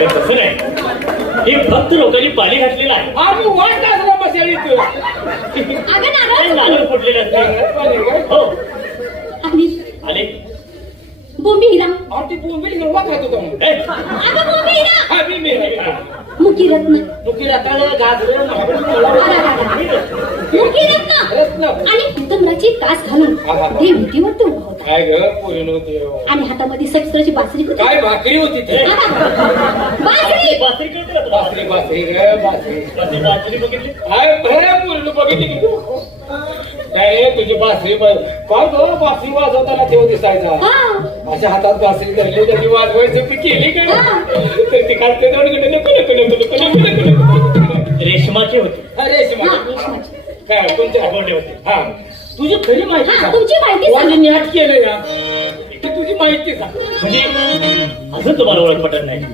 हे कसं नाही, हे फक्त लोकांनी पाणी घातलेलं आहे. आम्ही वाट टाकला मशालीत. अगं नारळ नारळ फुटलेलं असते. हो आले. बोंबी हिरा आमची बोंबील घेऊन वाट खात होता मग. ए, अगं बोंबी हिरा हा मी मुकी रत्न मुकी रताळ गाजर मुकी रत्न रत्न आणि कुटुंबाची तास घालून ते विटीवरती उभा होता. काय ग पोरी नव्हती. आणि हातामध्ये सटकरची बासरी होती. काय भाकरी होती ते. बासरी बासरी कळते का तुला? बासरी बासरी ग बासरी. बासरी बघितली? काय बरं पूर्ण बघितली. काय तुझी बासरी काय ग बासरी वाजवताना तेव्हा दिसायचा. माझ्या हातात बासरी धरली त्याची वाजवायची ती केली का तर ती खालते जाऊन रेशमाचे होते. रेशमाची. काय कोणत्या गोंडे होते. हा तुझी खरी माहिती हा, सांग. तुमची माहिती तू सांग. आज केलं ना ती तुझी माहिती सांग. म्हणजे अजून तुम्हाला ओळख पटत नाही.